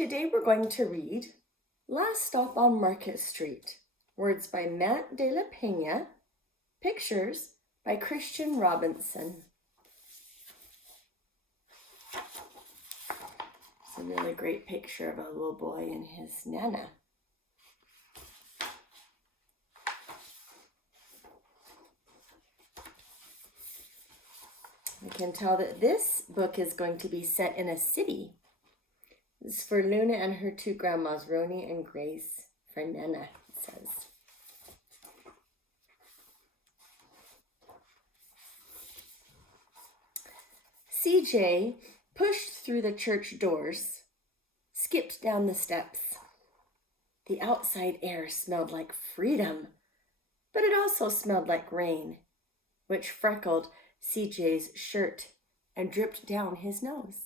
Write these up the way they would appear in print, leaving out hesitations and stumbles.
Today we're going to read Last Stop on Market Street, words by Matt De La Pena, pictures by Christian Robinson. It's a really great picture of a little boy and his Nana. I can tell that this book is going to be set in a city. This is for Luna and her two grandmas, Roni and Grace, for Nana, it says. CJ pushed through the church doors, skipped down the steps. The outside air smelled like freedom, but it also smelled like rain, which freckled CJ's shirt and dripped down his nose.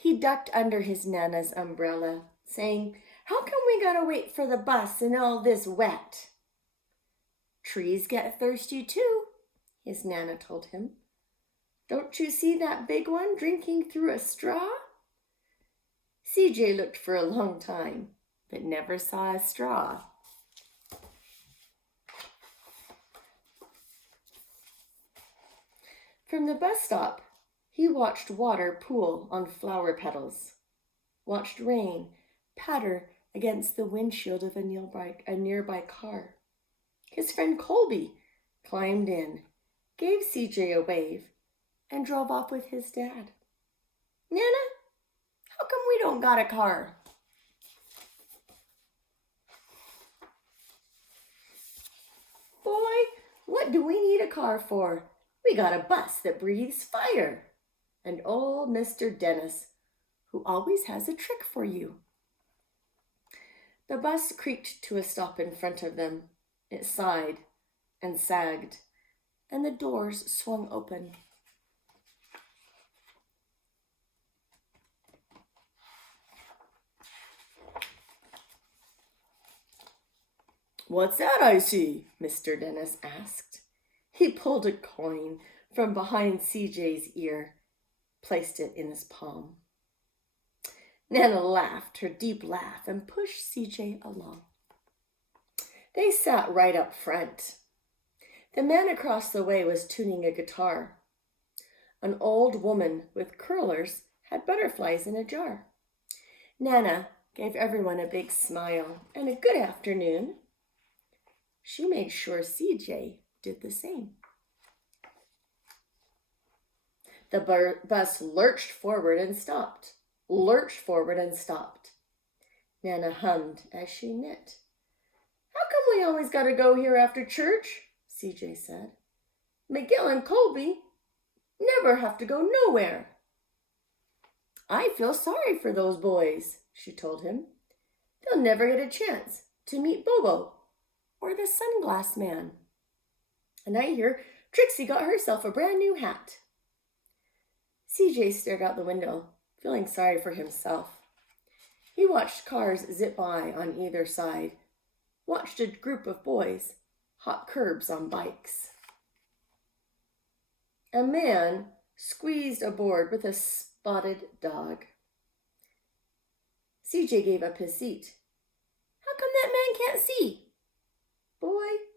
He ducked under his Nana's umbrella, saying, "How come we gotta wait for the bus in all this wet?" "Trees get thirsty too," his Nana told him. "Don't you see that big one drinking through a straw?" CJ looked for a long time, but never saw a straw. From the bus stop, he watched water pool on flower petals, watched rain patter against the windshield of a nearby car. His friend Colby climbed in, gave CJ a wave, and drove off with his dad. "Nana, how come we don't got a car?" "Boy, what do we need a car for? We got a bus that breathes fire. And old Mr. Dennis, who always has a trick for you." The bus creaked to a stop in front of them. It sighed and sagged, and the doors swung open. "What's that I see?" Mr. Dennis asked. He pulled a coin from behind CJ's ear, placed it in his palm. Nana laughed her deep laugh and pushed CJ along. They sat right up front. The man across the way was tuning a guitar. An old woman with curlers had butterflies in a jar. Nana gave everyone a big smile and a good afternoon. She made sure CJ did the same. The bus lurched forward and stopped, lurched forward and stopped. Nana hummed as she knit. "How come we always gotta go here after church?" CJ said. "McGill and Colby never have to go nowhere." "I feel sorry for those boys," she told him. "They'll never get a chance to meet Bobo or the sunglass man. And I hear Trixie got herself a brand new hat." CJ stared out the window, feeling sorry for himself. He watched cars zip by on either side, watched a group of boys hop curbs on bikes. A man squeezed aboard with a spotted dog. CJ gave up his seat. "How come that man can't see?" "Boy,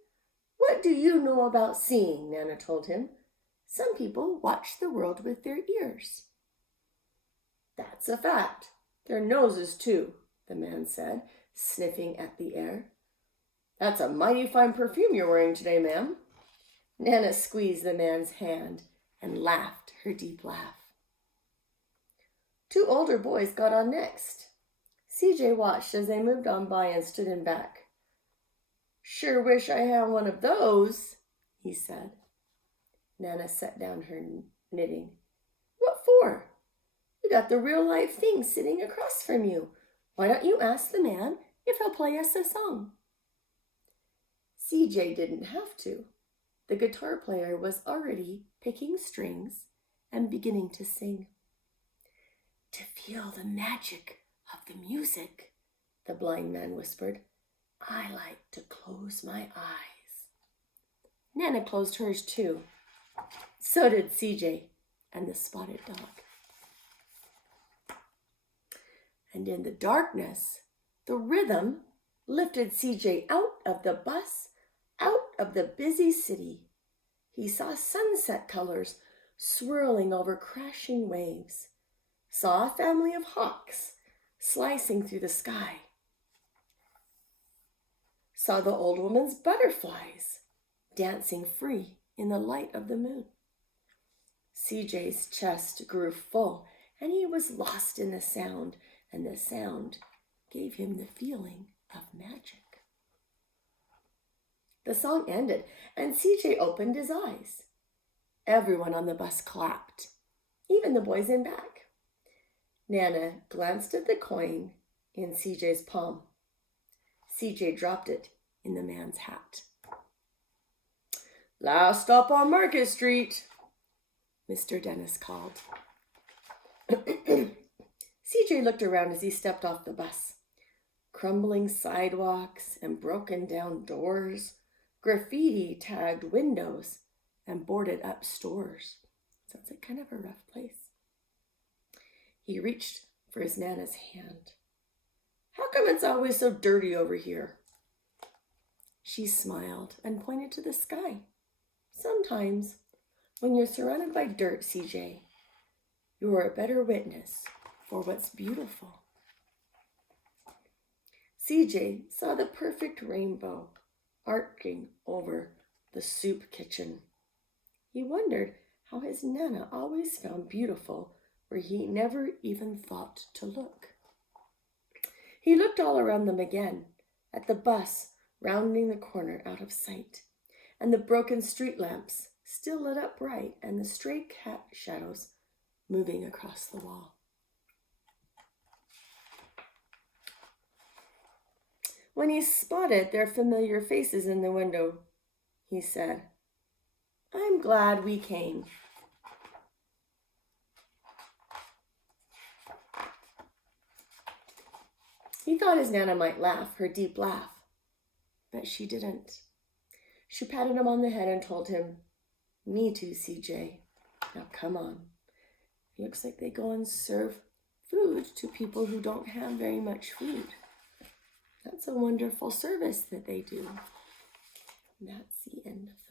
what do you know about seeing?" Nana told him. "Some people watch the world with their ears." "That's a fact. Their noses, too," the man said, sniffing at the air. "That's a mighty fine perfume you're wearing today, ma'am." Nana squeezed the man's hand and laughed her deep laugh. Two older boys got on next. CJ watched as they moved on by and stood in back. "Sure wish I had one of those," he said. Nana set down her knitting. "What for? You got the real-life thing sitting across from you. Why don't you ask the man if he'll play us a song?" CJ didn't have to. The guitar player was already picking strings and beginning to sing. "To feel the magic of the music," the blind man whispered, "I like to close my eyes." Nana closed hers too. So did CJ and the spotted dog. And in the darkness, the rhythm lifted CJ out of the bus, out of the busy city. He saw sunset colors swirling over crashing waves, saw a family of hawks slicing through the sky, saw the old woman's butterflies dancing free in the light of the moon. CJ's chest grew full, and he was lost in the sound, and the sound gave him the feeling of magic. The song ended, and CJ opened his eyes. Everyone on the bus clapped, even the boys in back. Nana glanced at the coin in CJ's palm. CJ dropped it in the man's hat. "Last stop on Market Street," Mr. Dennis called. CJ looked around as he stepped off the bus. Crumbling sidewalks and broken down doors, graffiti tagged windows, and boarded up stores. Sounds like kind of a rough place. He reached for his Nana's hand. "How come it's always so dirty over here?" She smiled and pointed to the sky. "Sometimes, when you're surrounded by dirt, CJ, you are a better witness for what's beautiful." CJ saw the perfect rainbow arcing over the soup kitchen. He wondered how his Nana always found beautiful where he never even thought to look. He looked all around them again, at the bus rounding the corner out of sight, and the broken street lamps still lit up bright, and the stray cat shadows moving across the wall. When he spotted their familiar faces in the window, he said, "I'm glad we came." He thought his Nana might laugh, her deep laugh, but she didn't. She patted him on the head and told him, "Me too, CJ. Now come on. It looks like they go and serve food to people who don't have very much food. That's a wonderful service that they do." And that's the end of the